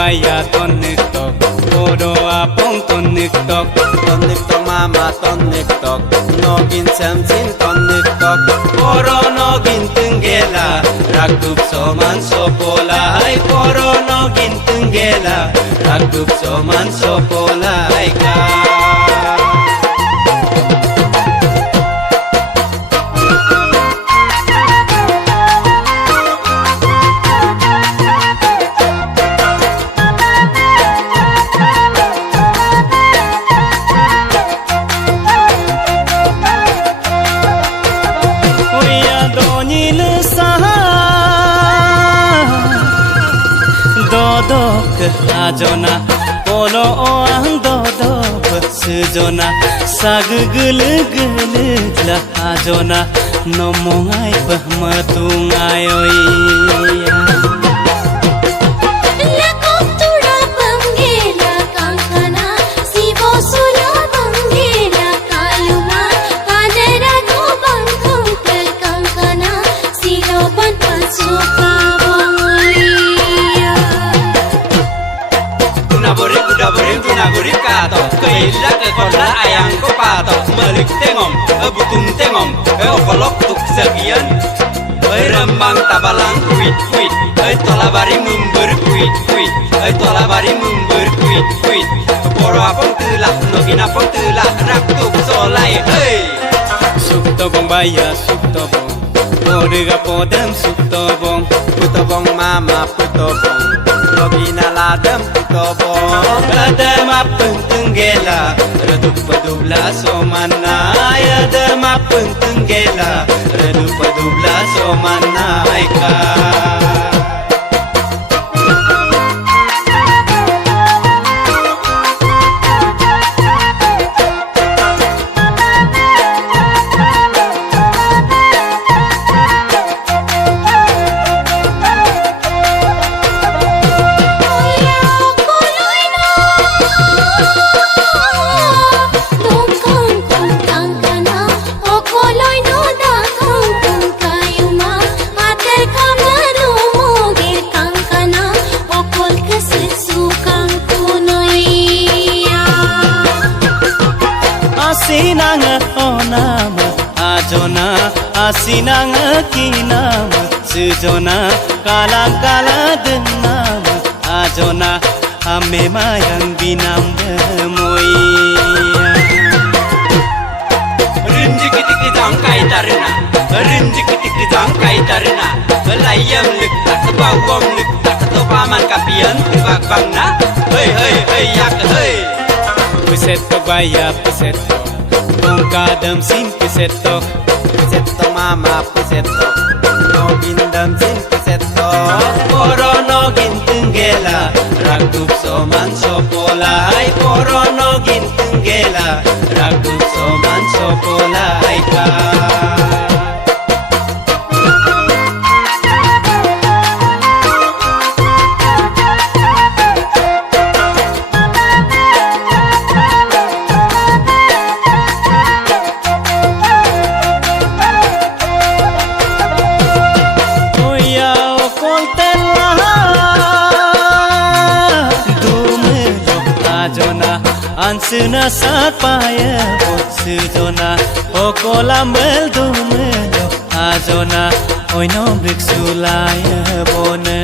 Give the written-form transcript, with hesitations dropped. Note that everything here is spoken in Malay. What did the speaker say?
baya tonik tok Poro apong tonik tok mama tonik tok Nogin samsin tonik tok Poro nogin tenggela Rakup soman sopola Ay poro nogin tenggela Rakup soman sopola Ay ka Dodok ajona polo ang dodok sejona sagugul gulugla ajona nomongai pahmatungai oi Naguri kato keila ke kola ayang ko pato melik tengom butung tengom okolok tuk sekian rembang tabalang kuit kuit tolabari mumbur kuit kuit tolabari mumbur kuit kuit poro apong telah nogin apong telah raktuk solai hey suktobong baya suktobong Podega podem suktobong putobong mama putobong Nogina ladem putobong Adem apeng tenggela Redup padubla somana Adem apeng tenggela Redup padubla somana Aika Asinang onama ajona asinang kinama sejona kalang kala denama ajona ame mayang binam demoi rinjik jangkai tarina rinjik jangkai tarina layam lik tak bawang lik tak paman kapian bak bangna hei hei hei yak hei Puset tok baya puset tok Kadam sin puset tok mama puset tok Nogin dam sin puset tok Poro nogin tenggela Rakup soman sopola Ay poro nogin tenggela Rakup soman sopola Ay ka Ansuna sat paya sujona okola mel dumelo ajona oi nom brik sulaya bone